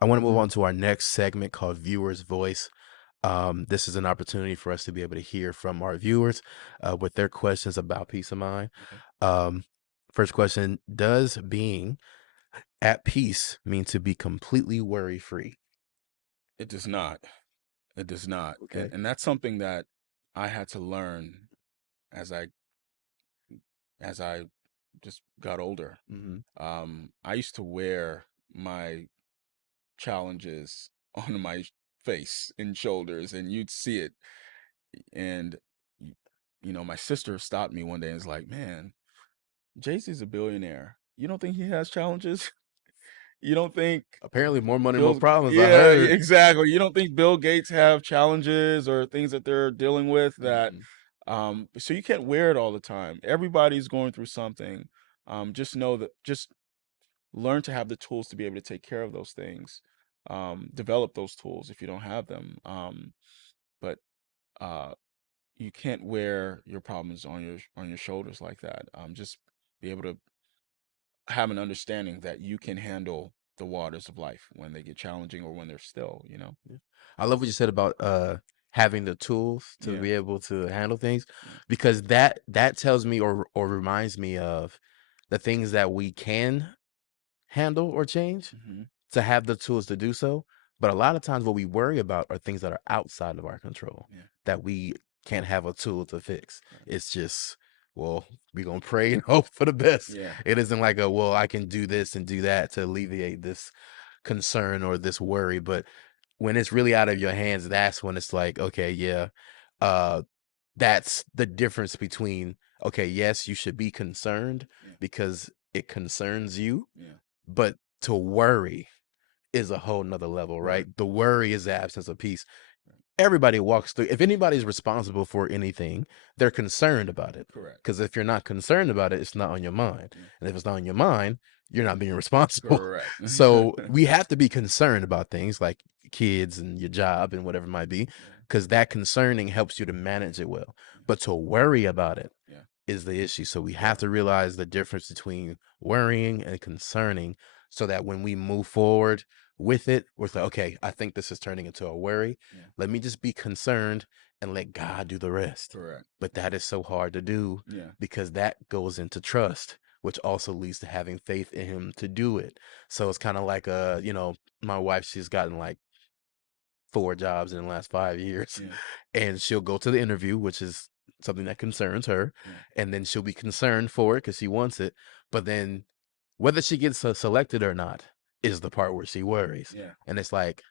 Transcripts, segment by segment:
I want to move on to our next segment called Viewer's Voice. This is an opportunity for us to be able to hear from our viewers with their questions about peace of mind. Okay. Um, First question: does being at peace mean to be completely worry free? It does not. It does not. And Okay. and that's something that I had to learn as I just got older. Hmm. I used to wear my challenges on my face and shoulders, and you'd see it. And y- my sister stopped me one day and was like, "Man, Jay-Z's a billionaire. You don't think he has challenges? You don't think Apparently, more money, more Bill, problems. I yeah, heard. exactly. You don't think Bill Gates have challenges or things that they're dealing with that Hmm. so you can't wear it all the time. Everybody's going through something. Just know that just learn to have the tools to be able to take care of those things. Develop those tools if you don't have them. But uh you can't wear your problems on your shoulders like that. Just be able to have an understanding that you can handle the waters of life when they get challenging or when they're still. Yeah. I love what you said about having the tools to Yeah, be able to handle things, yeah. because that tells me or reminds me of the things that we can handle or change, Hmm. to have the tools to do so. But a lot of times what we worry about are things that are outside of our control Yeah, that we can't have a tool to fix. right. It's just, well, we're gonna pray and hope for the best. Yeah, It isn't like a, well, I can do this and do that to alleviate this concern or this worry. But when it's really out of your hands, that's when it's like, okay, yeah, uh, that's the difference between, okay, yes, you should be concerned yeah, because it concerns you, yeah. but to worry is a whole nother level, Right, right? The worry is the absence of peace. Everybody walks through. If anybody's responsible for anything, they're concerned about it. correct. Because if you're not concerned about it, it's not on your mind. Yeah, And if it's not on your mind, you're not being responsible. correct. So we have to be concerned about things like kids and your job and whatever it might be, Yeah, because that concerning helps you to manage it well. yeah, But to worry about it yeah, is the issue. So we have right. to realize the difference between worrying and concerning, so that when we move forward with it, we're like, okay, I think this is turning into a worry. Yeah, Let me just be concerned and let God do the rest. correct. But that is so hard to do, Yeah, because that goes into trust, which also leads to having faith in Him to do it. So it's kind of like, my wife, she's gotten like 4 jobs in the last 5 years. yeah, And she'll go to the interview, which is something that concerns her. yeah, And then she'll be concerned for it because she wants it. But then whether she gets selected or not is the part where she worries. yeah, And it's like,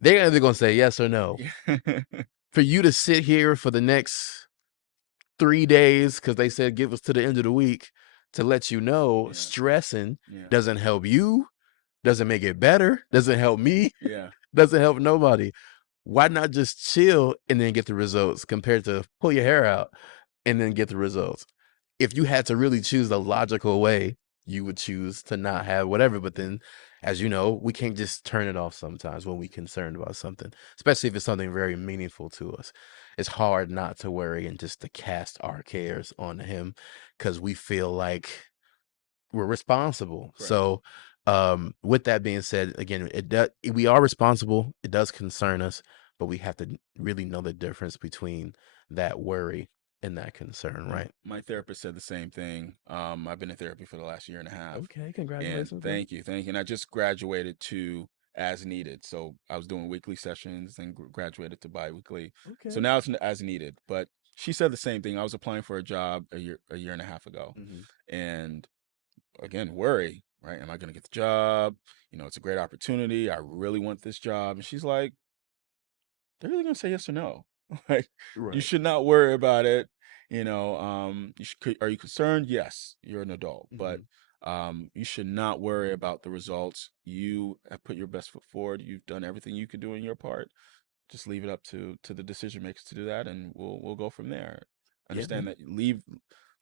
they're either going to say yes or no. yeah, For you to sit here for the next 3 days, because they said give us to the end of the week, to let you know, yeah, stressing yeah, doesn't help you, doesn't make it better, doesn't help me, yeah, doesn't help nobody. Why not just chill and then get the results, compared to pull your hair out and then get the results? If you had to really choose the logical way, you would choose to not have whatever. But then, as you know, we can't just turn it off sometimes when we're concerned about something, especially if it's something very meaningful to us. It's hard not to worry and just to cast our cares on Him, because we feel like we're responsible. correct. So, with that being said, again, we are responsible. It does concern us, but we have to really know the difference between that worry and that concern, Yeah, right? my therapist said the same thing. I've been in therapy for the last year and a half, Okay, and congratulations, bro. thank you. And I just graduated to as needed. So I was doing weekly sessions, then graduated to biweekly. So Okay. now it's as needed. But she said the same thing. I was applying for a job a year and a half ago, Hmm. and again, worry, right? Am I going to get the job? It's a great opportunity. I really want this job. And she's like, they're either going to say yes or no. Like, you Right. should not worry about it. Are you concerned? Yes, you're an adult, but Hmm. you should not worry about the results. You have put your best foot forward. You've done everything you could do in your part. Just leave it up to the decision makers to do that, and we'll go from there. Yeah, Understand man. that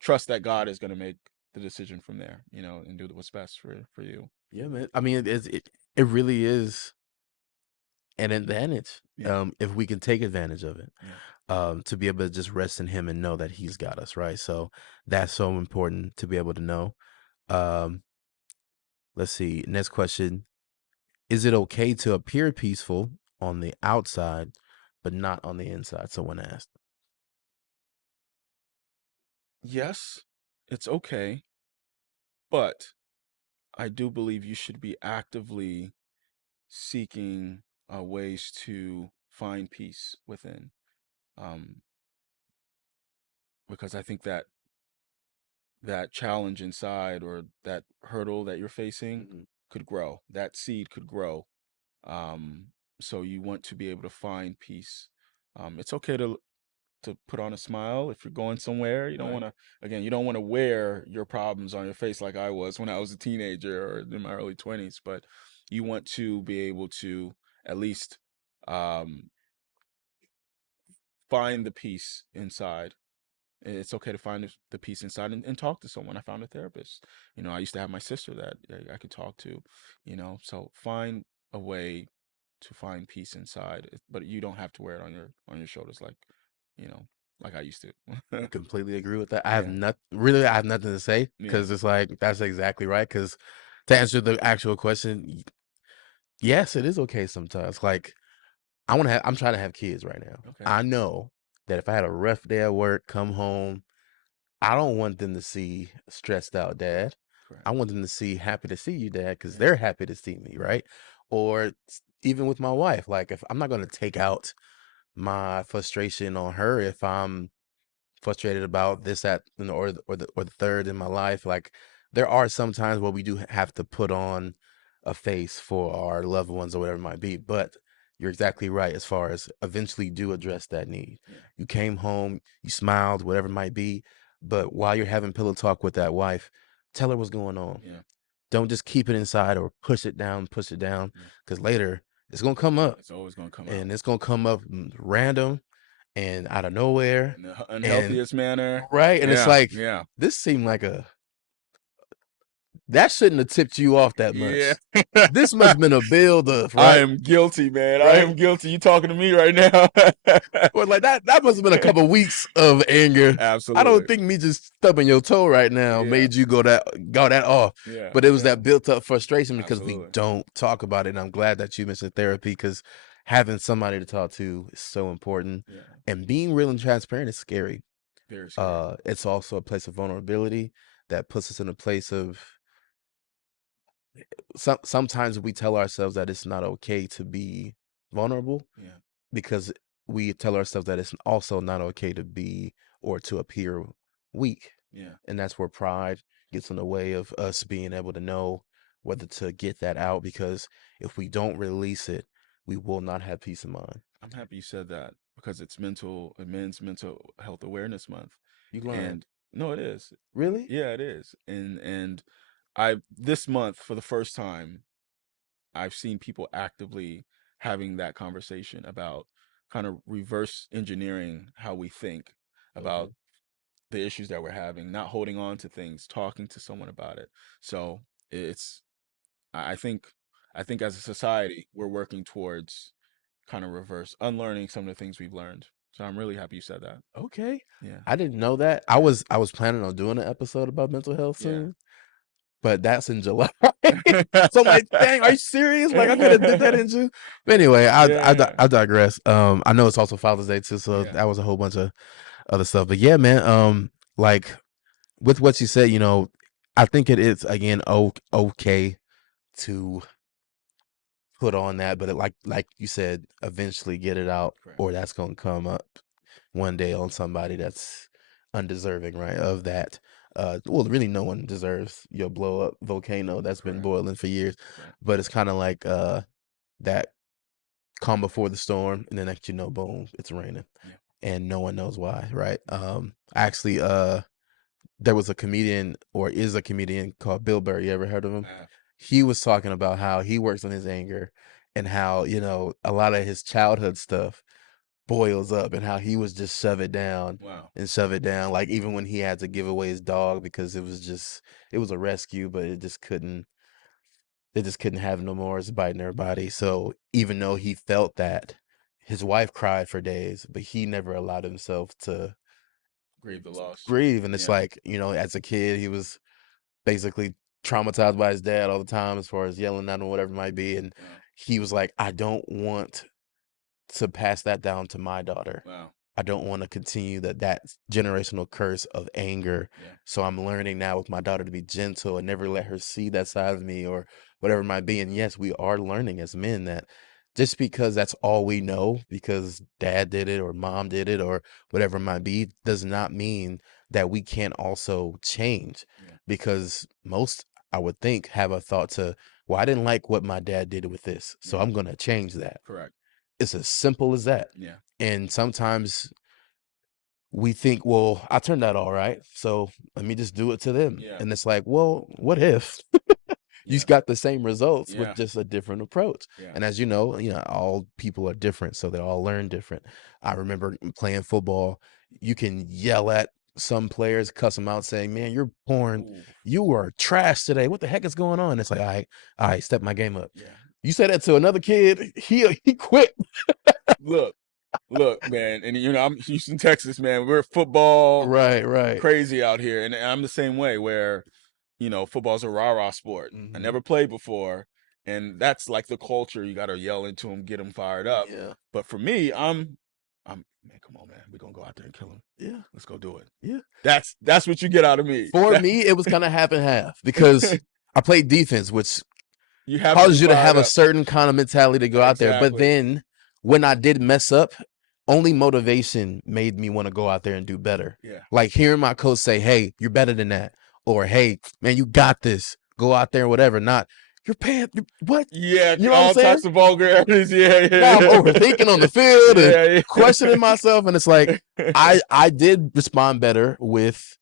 trust that God is going to make the decision from there, and do what's best for you. Yeah, man. I mean, it really is an advantage, Yeah, if we can take advantage of it, yeah, to be able to just rest in Him and know that He's got us, right? So that's so important to be able to know. Um, let's see. Next question. Is it okay to appear peaceful on the outside, but not on the inside? Someone asked. Yes, it's okay, but I do believe you should be actively seeking ways to find peace within. Um, because I think that that challenge inside or that hurdle that you're facing Mhm. could grow. That seed could grow. Um, so you want to be able to find peace. It's okay to put on a smile if you're going somewhere. You don't Right. want to, again, you don't want to wear your problems on your face like I was when I was a teenager or in my early 20s, but you want to be able to at least um, find the peace inside. It's okay to find the peace inside and talk to someone. I found a therapist. I used to have my sister that I could talk to, so find a way to find peace inside, but you don't have to wear it on your shoulders you know, like I used I to. completely agree with that. Yeah, I have nothing to say yeah, because it's like that's exactly right. Because to answer the actual question, yes, it is okay sometimes. Like I'm trying to have kids right now. okay, I know that if I had a rough day at work, come home, I don't want them to see stressed out correct, dad. correct. I want them to see happy to see you, dad, because Yeah, they're happy to see me, right? Or even with my wife, like if I'm not going to take out my frustration on her if I'm frustrated about this, that, or the third in my life. Like there are some times where we do have to put on a face for our loved ones or whatever it might be. But you're exactly right as far as eventually do address that need. yeah, You came home, you smiled, whatever it might be. But while you're having pillow talk with that wife, tell her what's going on. yeah, Don't just keep it inside or push it down, yeah. because later it's gonna come up, It's always gonna come out and it's gonna come up random and out of nowhere. in the And unhealthiest manner. right, and it's Yeah, like yeah, this seemed like that shouldn't have tipped you off that yeah. much. This must have been a build up, I right? am guilty, man. I am Right? guilty. You talking to me right now? Or like that must have been a couple weeks of anger. I don't Absolutely. think me just stubbing your toe right now Yeah, made you go that off. yeah, But it was yeah. that built up frustration because we Absolutely. don't talk about it. And I'm glad that you mentioned therapy because having somebody to talk to is so important. Yeah. And being real and transparent is scary. Very scary. It's also a place of vulnerability that puts us in a place of sometimes we tell ourselves that it's not okay to be vulnerable Yeah. because we tell ourselves that it's also not okay to be or to appear weak. Yeah. And that's where pride gets in the way of us being able to know whether to get that out because if we don't release it, we will not have peace of mind. I'm happy you said that because it's men's mental health awareness month. You lying. And no, it is. Really? Yeah, it is. And I this month for the first time I've seen people actively having that conversation about kind of reverse engineering how we think Okay. about the issues that we're having, not holding on to things, talking to someone about it. So it's I think I think as a society we're working towards kind of reverse unlearning some of the things we've learned. So I'm really happy you said that. Okay. Yeah. I didn't know that. Yeah. I was planning on doing an episode about mental health Yeah. soon, but that's in July. So I'm like, dang, are you serious? Like I could have did that in June. But anyway, Yeah. I digress. I know it's also Father's Day too, so Yeah. that was a whole bunch of other stuff. But yeah, man, like with what you said, I think it is again okay to put on that, but like you said, eventually get it out, Correct. or that's gonna come up one day on somebody that's undeserving, right? Of that. Well, really, no one deserves your blow up volcano that's been Correct. boiling for years, Correct. but it's kind of like that calm before the storm, and then next you know, boom, it's raining, Yeah. and no one knows why, right? Actually, there was a comedian or is a comedian called Bill Burr. You ever heard of him? Uh, He was talking about how he works on his anger and how, a lot of his childhood stuff boils up and how he was just shove it down wow. and shove it down. Like even when he had to give away his dog because it was a rescue, but they just couldn't have no more. It's biting everybody. So even though he felt that, his wife cried for days, but he never allowed himself to Grieve the loss. grieve. And it's Yeah. like, as a kid, he was basically traumatized by his dad all the time as far as yelling at him, whatever it might be. And Wow. he was like, I don't want to pass that down to my daughter. Wow. I don't want to continue that generational curse of anger. Yeah. So I'm learning now with my daughter to be gentle and never let her see that side of me or whatever it might be. And yes, we are learning as men that just because that's all we know, because dad did it or mom did it or whatever it might be, does not mean that we can't also change. Yeah. Because most, I would think, have a thought to, well, I didn't like what my dad did with this, so Yeah. I'm going to change that. Correct. It's as simple as that. Yeah. And sometimes we think, well, I turned out all right, so let me just do it to them. Yeah. And it's like, well, what if you Yeah. got the same results Yeah. with just a different approach? Yeah. And as you know, all people are different, so they all learn different. I remember playing football. You can yell at some players, cuss them out, saying, "Man, you're born. Ooh. You were trash today. What the heck is going on?" It's like, all right, step my game up. Yeah. You say that to another kid, he quit. Look, look, man, and I'm Houston, Texas, man. We're football Right. crazy out here, and I'm the same way. Where football's a rah-rah sport. I Hmm. never played before, and that's like the culture. You got to yell into them, get them fired up. Yeah. But for me, I'm man. Come on, man. We're gonna go out there and kill him. Yeah. Let's go do it. Yeah. That's what you get out of me. For me, it was kind of half and half because I played defense, which You have to be causes you to have fired a up. certain kind of mentality to go out there. But Exactly. then when I did mess up, only motivation made me want to go out there and do better. Yeah. Like hearing my coach say, "Hey, you're better than that," or "Hey, man, you got this. Go out there and whatever." Not you're paying. What? Yeah, You know what I'm all saying? types of vulgarities. Yeah, Now I'm overthinking on the field and yeah. questioning myself, and it's like I did respond better with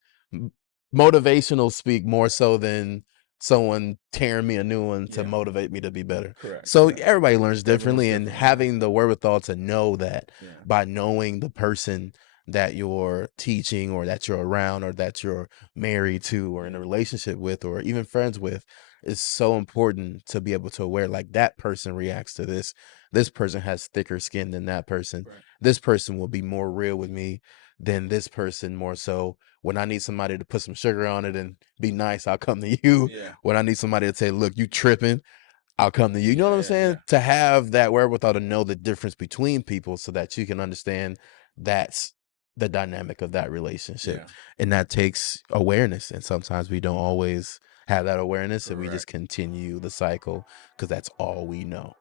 motivational speak more so than someone tearing me a new one to Yeah. motivate me to be better. Correct. So Yeah. everybody learns Everyone's differently, and different, man. having the wherewithal to know that Yeah. by knowing the person that you're teaching or that you're around or that you're married to or in a relationship with or even friends with is so important to be able to aware, like, that person reacts to this person has thicker skin than that person. Right. This person will be more real with me than this person. More so when I need somebody to put some sugar on it and be nice, I'll come to you. Yeah. When I need somebody to say, look, you tripping, I'll come to you. You know what I'm saying? Yeah. To have that wherewithal to know the difference between people so that you can understand that's the dynamic of that relationship. Yeah. And that takes awareness. And sometimes we don't always have that awareness and we just Correct. continue the cycle because that's all we know.